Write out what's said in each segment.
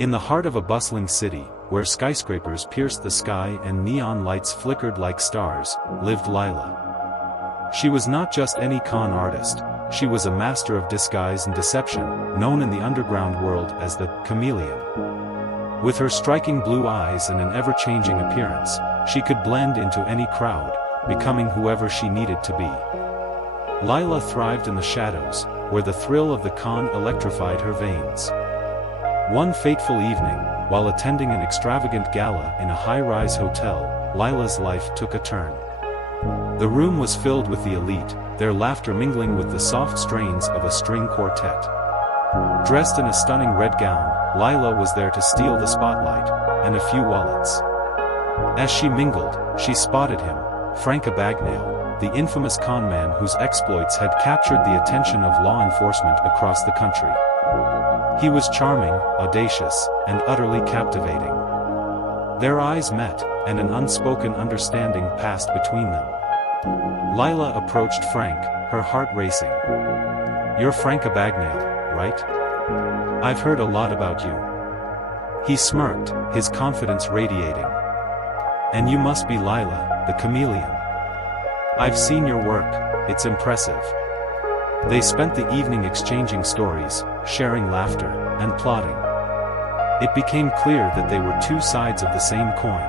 In the heart of a bustling city, where skyscrapers pierced the sky and neon lights flickered like stars, lived Lila. She was not just any con artist, she was a master of disguise and deception, known in the underground world as the chameleon. With her striking blue eyes and an ever-changing appearance, she could blend into any crowd, becoming whoever she needed to be. Lila thrived in the shadows, where the thrill of the con electrified her veins. One fateful evening, while attending an extravagant gala in a high-rise hotel, Lila's life took a turn. The room was filled with the elite, their laughter mingling with the soft strains of a string quartet. Dressed in a stunning red gown, Lila was there to steal the spotlight, and a few wallets. As she mingled, she spotted him, Frank Abagnale, the infamous conman whose exploits had captured the attention of law enforcement across the country. He was charming, audacious, and utterly captivating. Their eyes met, and an unspoken understanding passed between them. Lila approached Frank, her heart racing. "You're Frank Abagnale, right? I've heard a lot about you." He smirked, his confidence radiating. "And you must be Lila, the chameleon. I've seen your work, it's impressive." They spent the evening exchanging stories, sharing laughter, and plotting. It became clear that they were two sides of the same coin.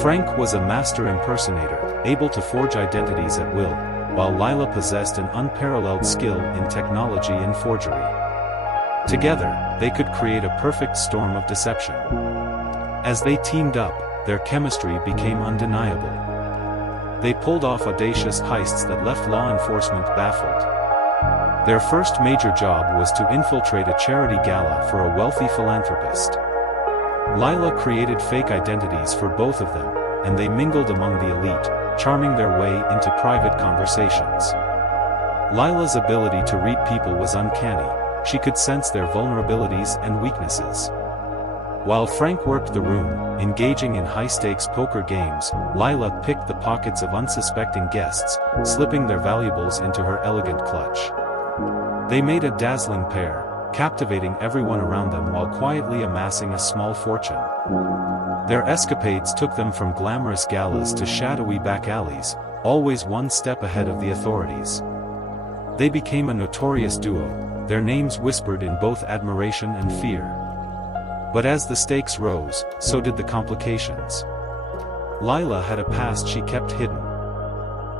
Frank was a master impersonator, able to forge identities at will, while Lila possessed an unparalleled skill in technology and forgery. Together, they could create a perfect storm of deception. As they teamed up, their chemistry became undeniable. They pulled off audacious heists that left law enforcement baffled. Their first major job was to infiltrate a charity gala for a wealthy philanthropist. Lila created fake identities for both of them, and they mingled among the elite, charming their way into private conversations. Lila's ability to read people was uncanny, she could sense their vulnerabilities and weaknesses. While Frank worked the room, engaging in high-stakes poker games, Lila picked the pockets of unsuspecting guests, slipping their valuables into her elegant clutch. They made a dazzling pair, captivating everyone around them while quietly amassing a small fortune. Their escapades took them from glamorous galas to shadowy back alleys, always one step ahead of the authorities. They became a notorious duo, their names whispered in both admiration and fear. But as the stakes rose, so did the complications. Lila had a past she kept hidden.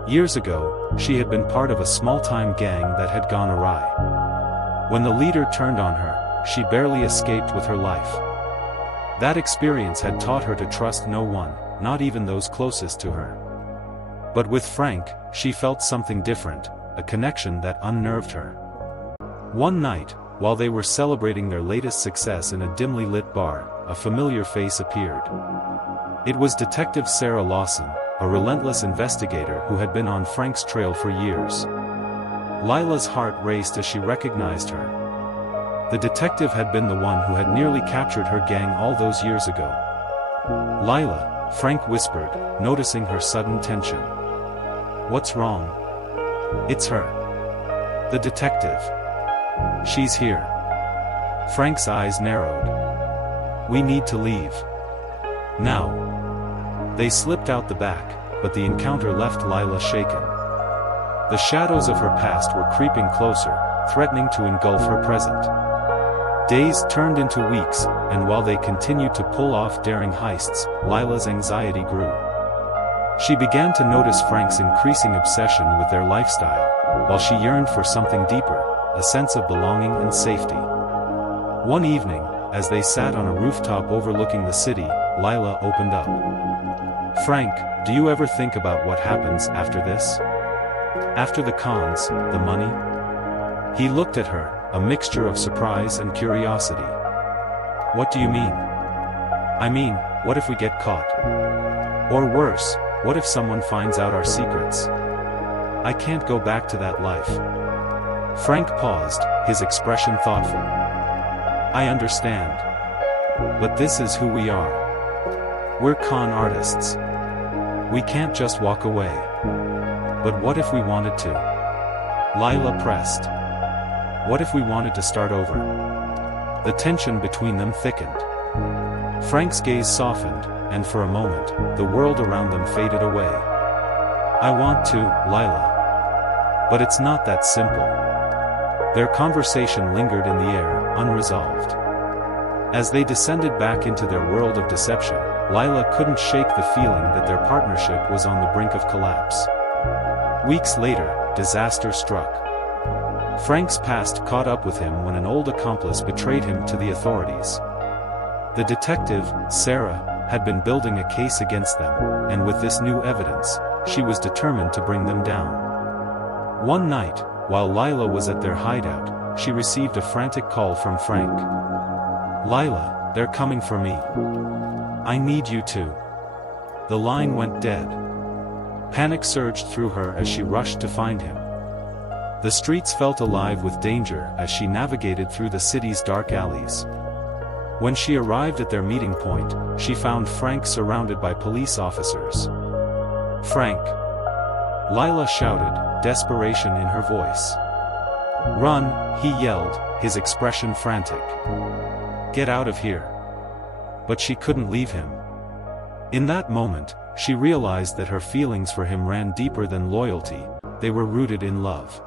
Years ago, she had been part of a small-time gang that had gone awry. When the leader turned on her, she barely escaped with her life. That experience had taught her to trust no one, not even those closest to her. But with Frank, she felt something different, a connection that unnerved her. One night, while they were celebrating their latest success in a dimly lit bar, a familiar face appeared. It was Detective Sarah Lawson, a relentless investigator who had been on Frank's trail for years. Lila's heart raced as she recognized her. The detective had been the one who had nearly captured her gang all those years ago. "Lila," Frank whispered, noticing her sudden tension. "What's wrong?" "It's her. The detective. She's here." Frank's eyes narrowed. "We need to leave. Now." They slipped out the back, but the encounter left Lila shaken. The shadows of her past were creeping closer, threatening to engulf her present. Days turned into weeks, and while they continued to pull off daring heists, Lila's anxiety grew. She began to notice Frank's increasing obsession with their lifestyle, while she yearned for something deeper, a sense of belonging and safety. One evening, as they sat on a rooftop overlooking the city, Lila opened up. "Frank, do you ever think about what happens after this? After the cons, the money?" He looked at her, a mixture of surprise and curiosity. "What do you mean?" "I mean, what if we get caught? Or worse, what if someone finds out our secrets? I can't go back to that life." Frank paused, his expression thoughtful. "I understand. But this is who we are. We're con artists. We can't just walk away. But what if we wanted to?" Lila pressed. "What if we wanted to start over?" The tension between them thickened. Frank's gaze softened, and for a moment, the world around them faded away. "I want to, Lila. But it's not that simple." Their conversation lingered in the air, unresolved. As they descended back into their world of deception, Lila couldn't shake the feeling that their partnership was on the brink of collapse. Weeks later, disaster struck. Frank's past caught up with him when an old accomplice betrayed him to the authorities. The detective, Sarah, had been building a case against them, and with this new evidence, she was determined to bring them down. One night, while Lila was at their hideout, she received a frantic call from Frank. "Lila, they're coming for me. I need you to." The line went dead. Panic surged through her as she rushed to find him. The streets felt alive with danger as she navigated through the city's dark alleys. When she arrived at their meeting point, she found Frank surrounded by police officers. "Frank!" Lila shouted, desperation in her voice. "Run!" he yelled, his expression frantic. "Get out of here!" But she couldn't leave him. In that moment, she realized that her feelings for him ran deeper than loyalty, they were rooted in love.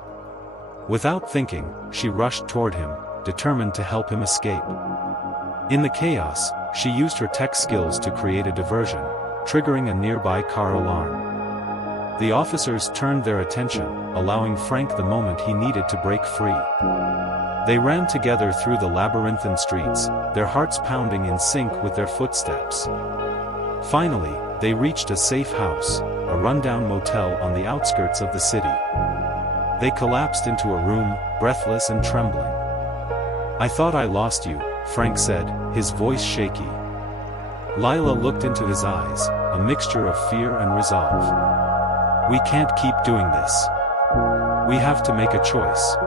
Without thinking, she rushed toward him, determined to help him escape. In the chaos, she used her tech skills to create a diversion, triggering a nearby car alarm. The officers turned their attention, allowing Frank the moment he needed to break free. They ran together through the labyrinthine streets, their hearts pounding in sync with their footsteps. Finally, they reached a safe house, a rundown motel on the outskirts of the city. They collapsed into a room, breathless and trembling. "I thought I lost you," Frank said, his voice shaky. Lila looked into his eyes, a mixture of fear and resolve. "We can't keep doing this. We have to make a choice."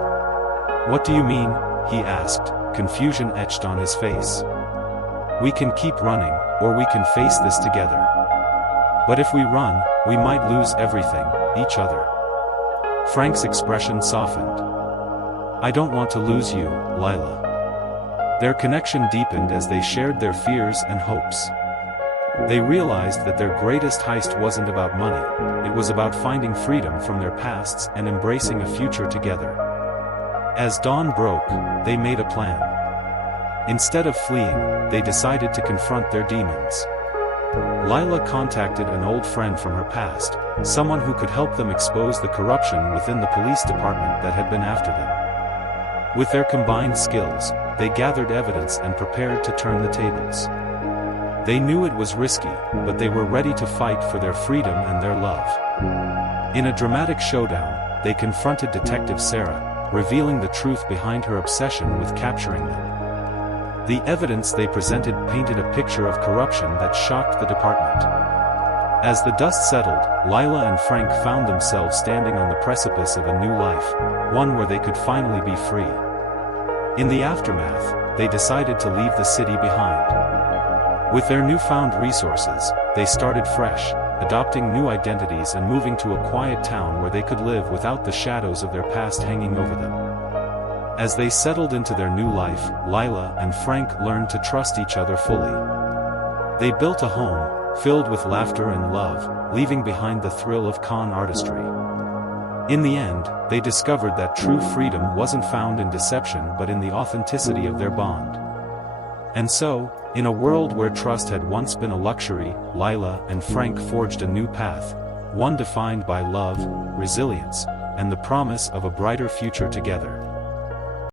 "What do you mean?" he asked, confusion etched on his face. "We can keep running, or we can face this together. But if we run, we might lose everything, each other." Frank's expression softened. "I don't want to lose you, Lila." Their connection deepened as they shared their fears and hopes. They realized that their greatest heist wasn't about money, it was about finding freedom from their pasts and embracing a future together. As dawn broke, they made a plan. Instead of fleeing, they decided to confront their demons. Lila contacted an old friend from her past, someone who could help them expose the corruption within the police department that had been after them. With their combined skills, they gathered evidence and prepared to turn the tables. They knew it was risky, but they were ready to fight for their freedom and their love. In a dramatic showdown, they confronted Detective Sarah, revealing the truth behind her obsession with capturing them. The evidence they presented painted a picture of corruption that shocked the department. As the dust settled, Lila and Frank found themselves standing on the precipice of a new life, one where they could finally be free. In the aftermath, they decided to leave the city behind. With their newfound resources, they started fresh, adopting new identities and moving to a quiet town where they could live without the shadows of their past hanging over them. As they settled into their new life, Lila and Frank learned to trust each other fully. They built a home, filled with laughter and love, leaving behind the thrill of con artistry. In the end, they discovered that true freedom wasn't found in deception but in the authenticity of their bond. And so, in a world where trust had once been a luxury, Lila and Frank forged a new path, one defined by love, resilience, and the promise of a brighter future together.